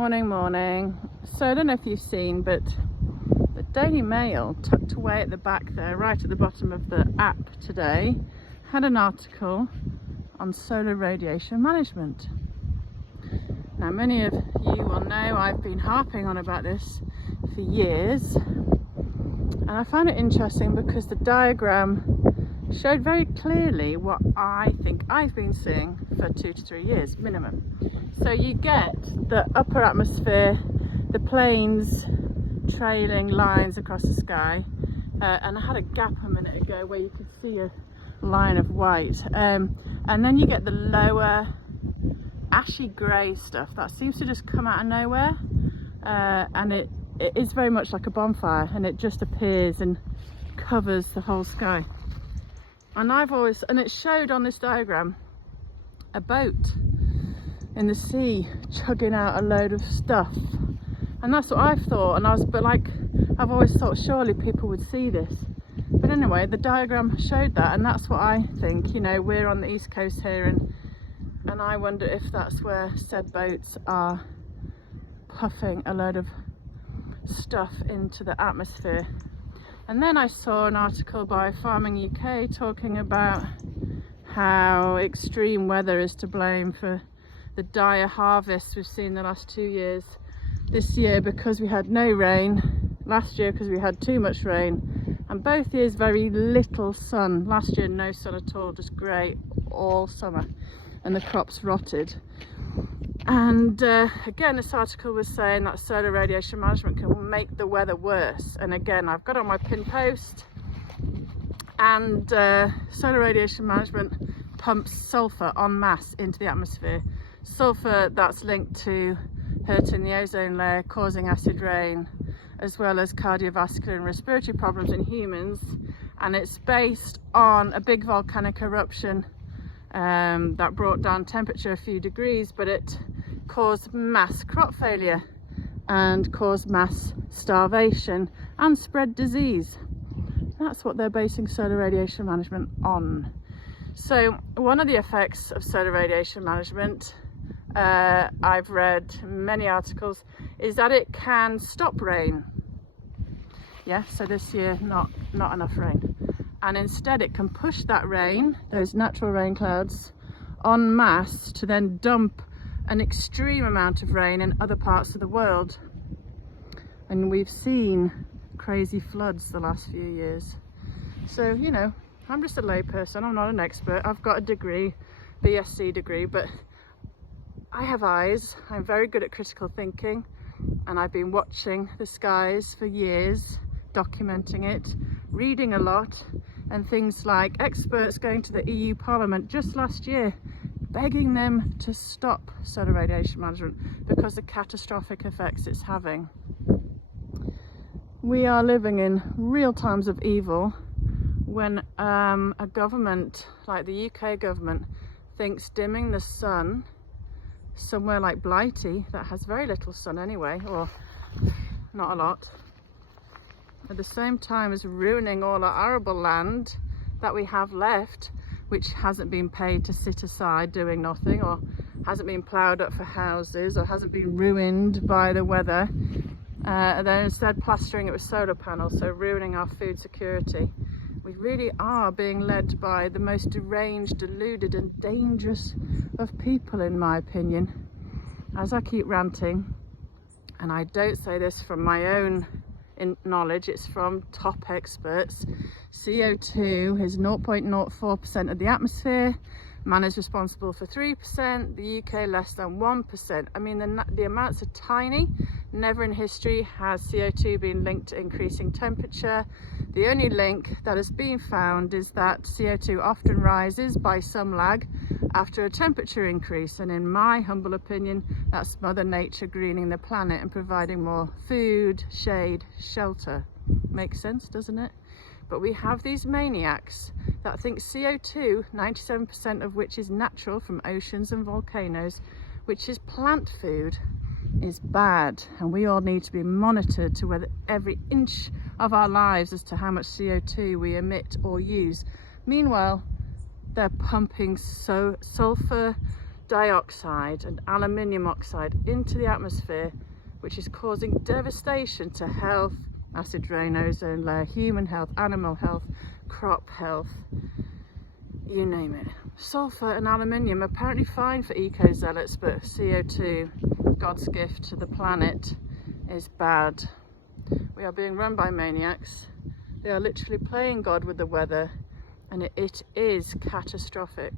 Morning. So I don't know if you've seen, but the Daily Mail, tucked away at the back there, right at the bottom of the app today, had an article on solar radiation management. Now, many of you will know I've been harping on about this for years, and I found it interesting because the diagram showed very clearly what I think I've been seeing for 2 to 3 years minimum. So you get the upper atmosphere, the planes trailing lines across the sky, and I had a gap a minute ago where you could see a line of white, and then you get the lower ashy grey stuff that seems to just come out of nowhere, and it is very much like a bonfire, and it just appears and covers the whole sky. And it showed on this diagram a boat in the sea chugging out a load of stuff, and that's what I thought. And I've always thought surely people would see this, but anyway, the diagram showed that, and that's what I think. You know, we're on the east coast here, and I wonder if that's where said boats are puffing a load of stuff into the atmosphere. And then I saw an article by Farming UK talking about how extreme weather is to blame for the dire harvests we've seen the last 2 years. This year because we had no rain, last year because we had too much rain, and both years very little sun. Last year no sun at all, just grey all summer, and the crops rotted. And again, this article was saying that solar radiation management can make the weather worse. And again, I've got on my pin post, and solar radiation management pumps sulfur en masse into the atmosphere. Sulfur that's linked to hurting the ozone layer, causing acid rain, as well as cardiovascular and respiratory problems in humans. And it's based on a big volcanic eruption that brought down temperature a few degrees, but it caused mass crop failure and caused mass starvation and spread disease. That's what they're basing solar radiation management on. So one of the effects of solar radiation management, I've read many articles, is that it can stop rain. Yeah, so this year not enough rain, and instead it can push that rain, those natural rain clouds, en masse to then dump an extreme amount of rain in other parts of the world. And we've seen crazy floods the last few years. So, you know, I'm just a layperson, I'm not an expert. I've got a degree, BSc degree, but I have eyes. I'm very good at critical thinking, and I've been watching the skies for years, documenting it, reading a lot, and things like experts going to the EU Parliament just last year begging them to stop solar radiation management because of the catastrophic effects it's having. We are living in real times of evil when a government like the UK government thinks dimming the sun somewhere like Blighty, that has very little sun anyway, or not a lot, at the same time as ruining all our arable land that we have left, which hasn't been paid to sit aside doing nothing, or hasn't been ploughed up for houses, or hasn't been ruined by the weather. They're instead plastering it with solar panels, so ruining our food security. We really are being led by the most deranged, deluded and dangerous of people, in my opinion. As I keep ranting, and I don't say this from my own knowledge, it's from top experts, CO2 is 0.04% of the atmosphere, man is responsible for 3%, the UK less than 1%. I mean, the amounts are tiny. Never in history has CO2 been linked to increasing temperature. The only link that has been found is that CO2 often rises by some lag after a temperature increase, and in my humble opinion, that's Mother Nature greening the planet and providing more food, shade, shelter. Makes sense, doesn't it? But we have these maniacs that think CO2, 97% of which is natural from oceans and volcanoes, which is plant food, is bad, and we all need to be monitored to whether every inch of our lives as to how much CO2 we emit or use. Meanwhile, they're pumping sulfur dioxide and aluminium oxide into the atmosphere, which is causing devastation to health, acid rain, ozone layer, human health, animal health, crop health, you name it. Sulfur and aluminium are apparently fine for eco-zealots, but CO2, God's gift to the planet, is bad. We are being run by maniacs. They are literally playing God with the weather, and it is catastrophic.